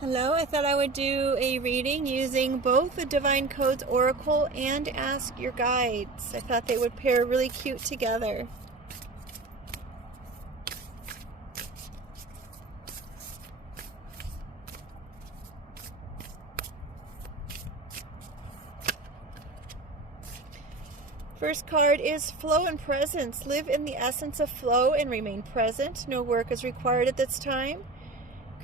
Hello, I thought I would do a reading using both the Divine Codes Oracle and Ask Your Guides. I thought they would pair really cute together. First card is Flow and Presence. Live in the essence of flow and remain present. No work is required at this time.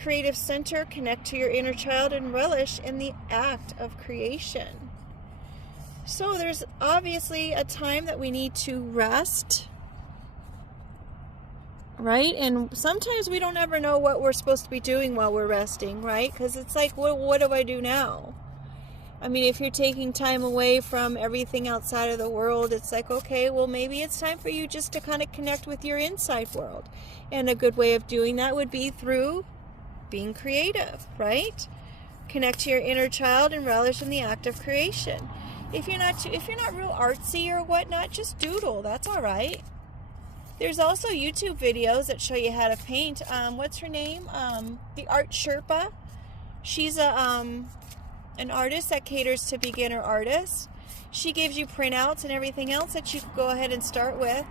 Creative center, connect to your inner child and relish in the act of creation. So there's obviously a time that we need to rest, right? And sometimes we don't ever know what we're supposed to be doing while we're resting, right? Because it's like, what do I do now? I mean, if you're taking time away from everything outside of the world, it's like, okay, well, maybe it's time for you just to kind of connect with your inside world. And a good way of doing that would be through being creative, right? Connect to your inner child and relish in the act of creation. If you're not real artsy or whatnot, just doodle. That's all right. There's also YouTube videos that show you how to paint. What's her name? The Art Sherpa. She's an artist that caters to beginner artists. She gives you printouts and everything else that you can go ahead and start with.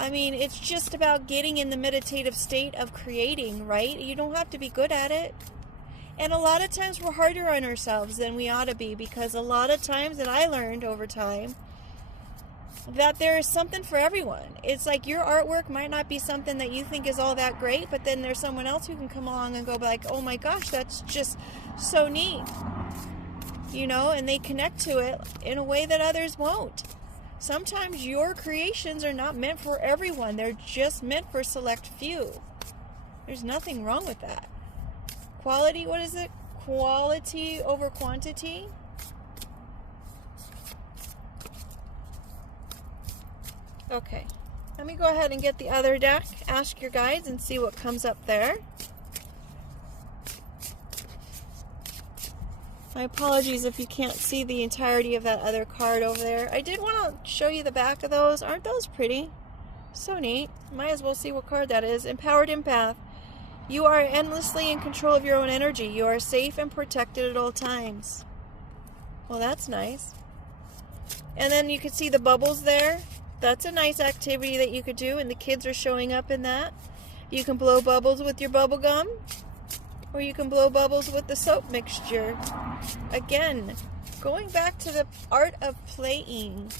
I mean, it's just about getting in the meditative state of creating, right? You don't have to be good at it. And a lot of times we're harder on ourselves than we ought to be, because a lot of times, and I learned over time, that there is something for everyone. It's like your artwork might not be something that you think is all that great, but then there's someone else who can come along and go like, oh my gosh, that's just so neat. You know, and they connect to it in a way that others won't. Sometimes your creations are not meant for everyone. They're just meant for a select few. There's nothing wrong with that. Quality, what is it? Quality over quantity? Okay, let me go ahead and get the other deck, Ask Your Guides, and see what comes up there. My apologies if you can't see the entirety of that other card over there. I did want to show you the back of those. Aren't those pretty? So neat. Might as well see what card that is. Empowered Empath. You are endlessly in control of your own energy. You are safe and protected at all times. Well, that's nice. And then you can see the bubbles there. That's a nice activity that you could do, and the kids are showing up in that. You can blow bubbles with your bubble gum, or you can blow bubbles with the soap mixture. Again, going back to the art of playing,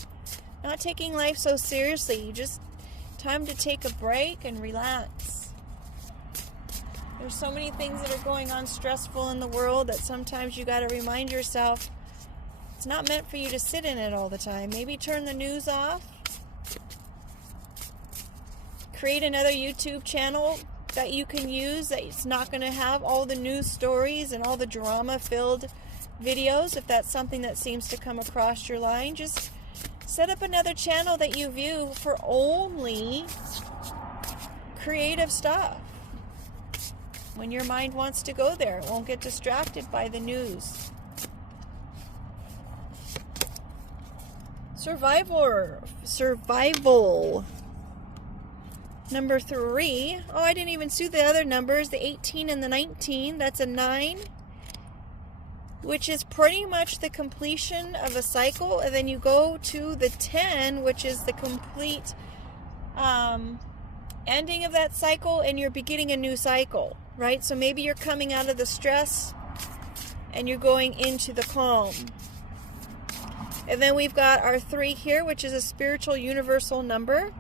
not taking life so seriously. Just time to take a break and relax. There's so many things that are going on stressful in the world that sometimes you got to remind yourself it's not meant for you to sit in it all the time. Maybe turn the news off. Create another YouTube channel that you can use that it's not going to have all the news stories and all the drama-filled videos. If that's something that seems to come across your line, just set up another channel that you view for only creative stuff. When your mind wants to go there, it won't get distracted by the news. Survival. Number 3. Oh, I didn't even see the other numbers. The 18 and the 19. That's a 9. Which is pretty much the completion of a cycle. And then you go to the 10, which is the complete ending of that cycle. And you're beginning a new cycle, right? So maybe you're coming out of the stress and you're going into the calm. And then we've got our 3 here, which is a spiritual universal number.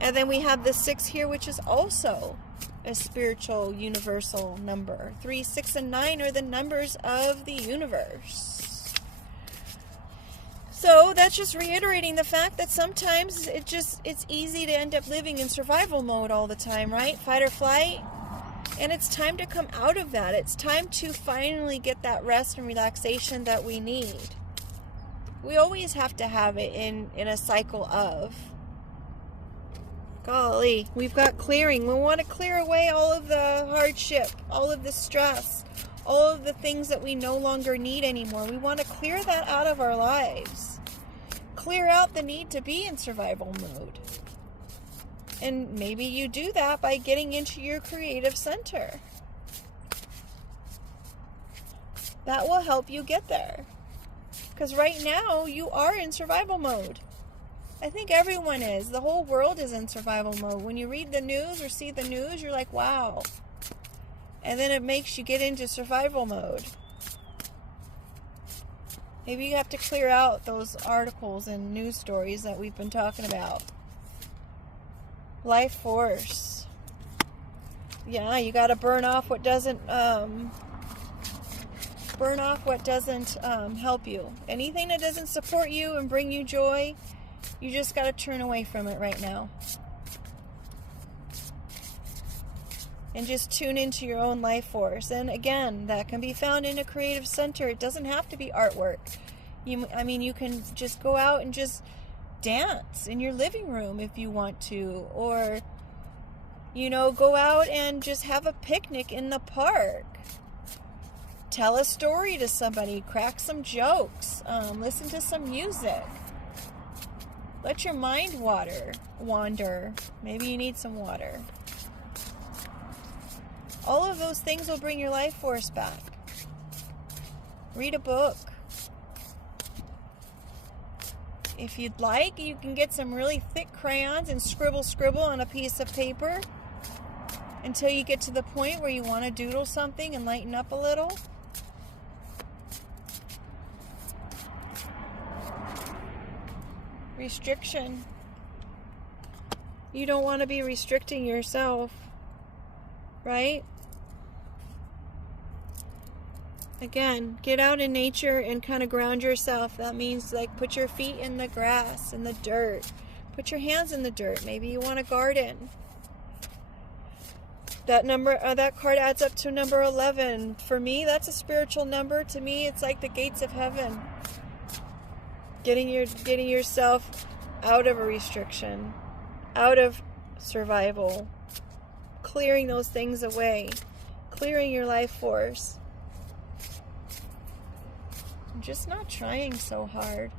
And then we have the 6 here, which is also a spiritual universal number. 3, 6, and 9 are the numbers of the universe. So that's just reiterating the fact that sometimes it's easy to end up living in survival mode all the time, right? Fight or flight. And it's time to come out of that. It's time to finally get that rest and relaxation that we need. We always have to have it in a cycle of. Golly, we've got clearing. We want to clear away all of the hardship, all of the stress, all of the things that we no longer need anymore. We want to clear that out of our lives. Clear out the need to be in survival mode. And maybe you do that by getting into your creative center. That will help you get there. Because right now, you are in survival mode. I think everyone is. The whole world is in survival mode. When you read the news or see the news, you're like, wow. And then it makes you get into survival mode. Maybe you have to clear out those articles and news stories that we've been talking about. Life force. Yeah, you got to burn off what doesn't help you. Anything that doesn't support you and bring you joy, you just got to turn away from it right now. And just tune into your own life force. And again, that can be found in a creative center. It doesn't have to be artwork. You can just go out and just dance in your living room if you want to. Or, go out and just have a picnic in the park. Tell a story to somebody. Crack some jokes. Listen to some music. Let your mind wander. Maybe you need some water. All of those things will bring your life force back. Read a book. If you'd like, you can get some really thick crayons and scribble on a piece of paper until you get to the point where you want to doodle something and lighten up a little. Restriction. You don't want to be restricting yourself, right? Again, get out in nature and kind of ground yourself. That means put your feet in the grass, in the dirt. Put your hands in the dirt. Maybe you want a garden. That card adds up to number 11. For me, that's a spiritual number. To me, it's like the gates of heaven. Getting yourself out of a restriction, out of survival, clearing those things away, clearing your life force. Just not trying so hard.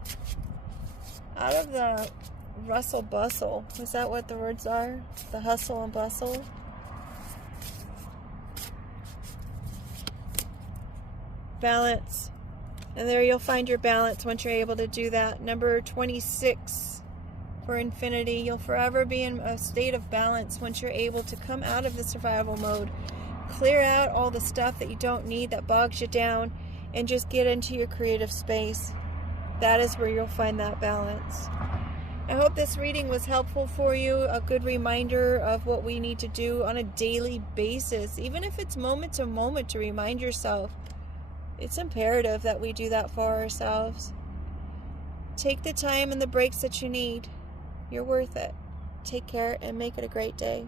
Out of the rustle bustle. Is that what the words are? The hustle and bustle? Balance. And there you'll find your balance once you're able to do that. Number 26 for infinity. You'll forever be in a state of balance once you're able to come out of the survival mode. Clear out all the stuff that you don't need, that bogs you down, and just get into your creative space. That is where you'll find that balance. I hope this reading was helpful for you, a good reminder of what we need to do on a daily basis, even if it's moment to moment, to remind yourself. It's imperative that we do that for ourselves. Take the time and the breaks that you need. You're worth it. Take care and make it a great day.